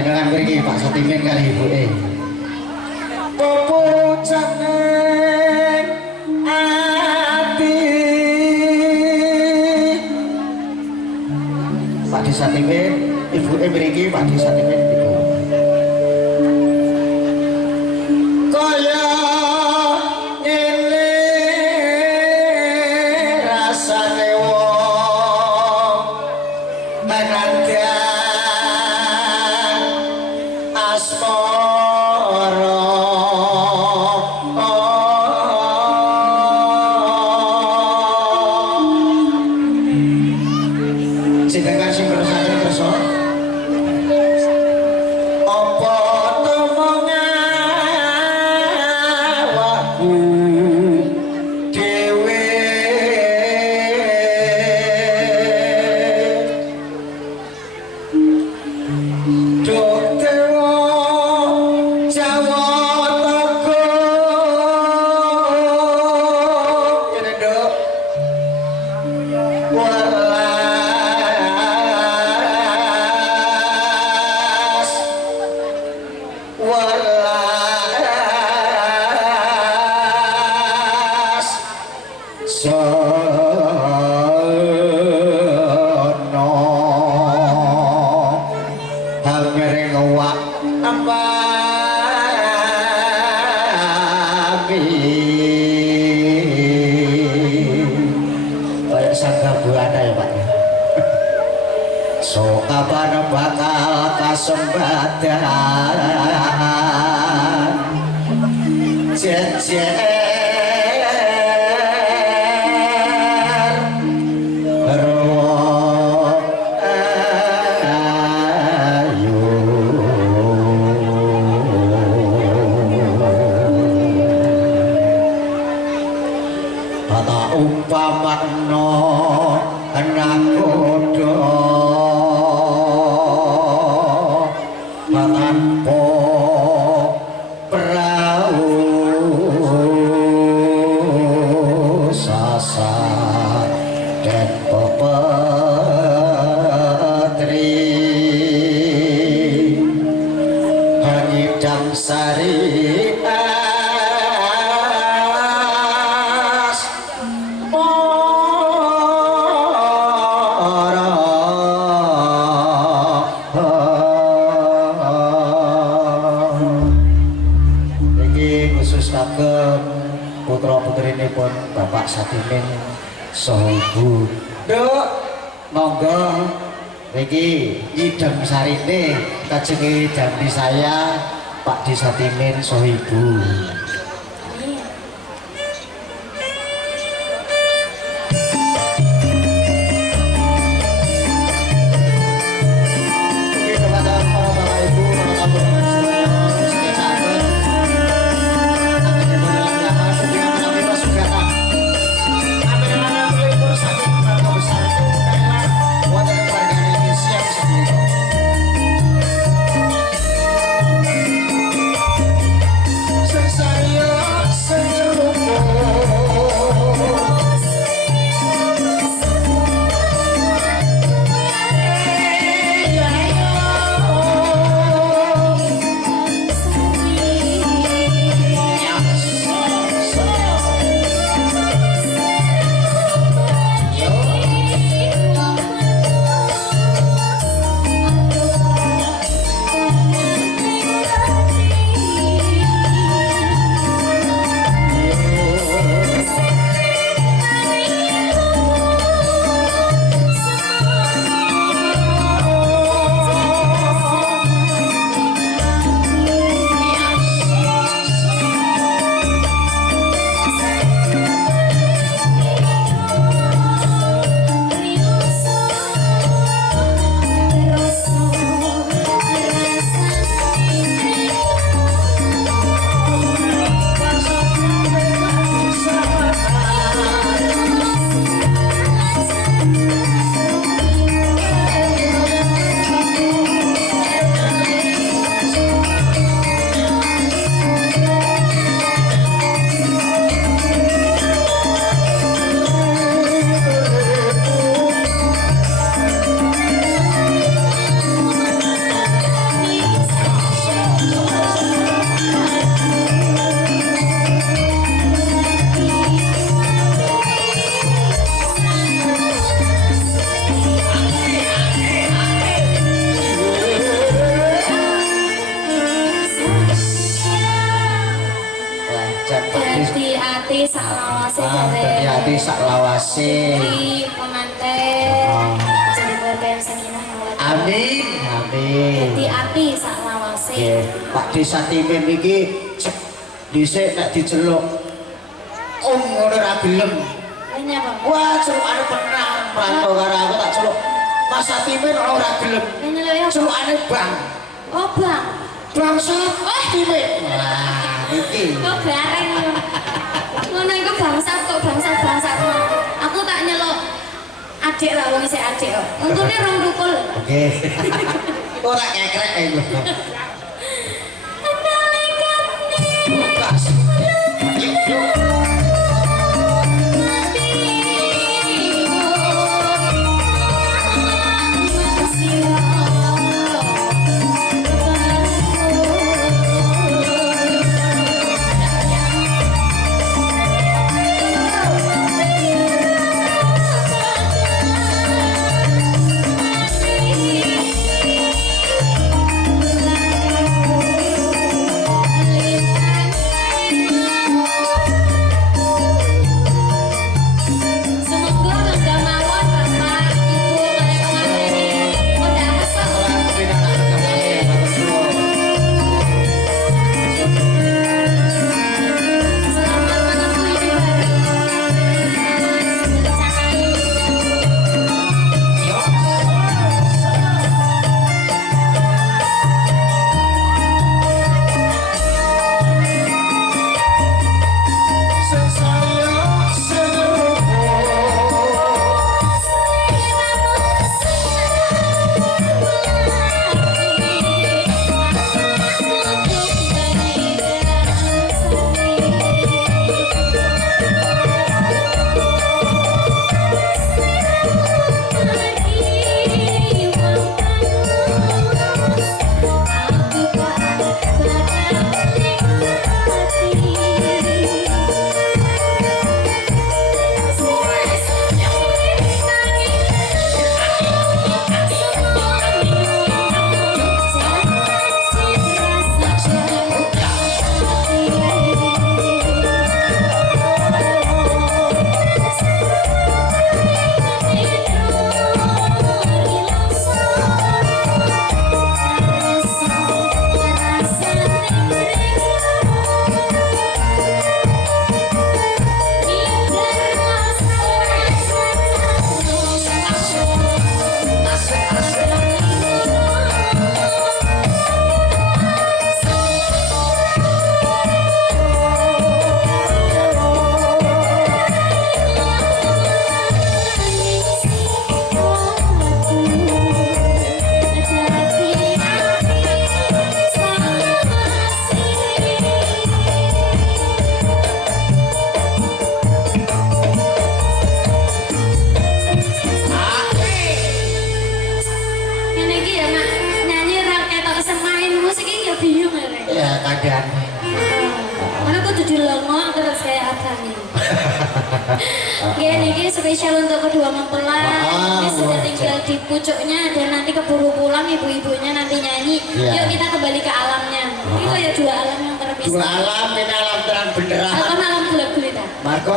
panjenengan mriki Pak Satimin kali ibuke. Pupujane ati Pak Satimin, ibuke mriki Pak Satimin ibu. Kaya ngene rasane wong menantian asmara sedangkan sing ngrasake kersa apa awakku dhewe Duk dewa Jawa Toko ngene Duk welas sono hangering wak ampami kayak sangga buana ya Pak ya. So kapan bakal kasembatan jejer berwong ayu kata umpamano anak kuda tanpa perahu sasar dan pepetri hangidam sari as kagem putra-putrinipun Bapak Satimin saha Ibu. Nduk, monggo niki nyidem sarine kajenge dampi saya Pak Satimin saha Ibu. Sesat hati-hati sak lawase. Pengantin. Jadi keluarga yang sakinah mawaddah. Amin, amin. Hati-hati sak lawase. Nggih, Pak Desa Timin iki dhisik nek diceluk ngono ra gelem. Ini apa? Wah, celukane penang, rantau karo aku tak celuk. Mas Timin ora gelem. Ini lho ya. Celukane Bang. Oh, Bang. Bangsa Timin. Wah, iki. Kok gareng. Ngono iku bangsat kok bangsat. Aku tak nyeluk adik lah wong isih adik kok. Untune rong rukul. Oke. Ora kekrek iku. Oke, ini spesial untuk kedua mempelai. Ini sudah tinggal di pucuknya dan nanti keburu pulang ibu-ibunya nanti nyanyi. Yuk kita kembali ke alamnya. Ini kayak dua alam yang terpisah. Dua alam, ini alam terang benderang. Atau alam gelap gulita. Marco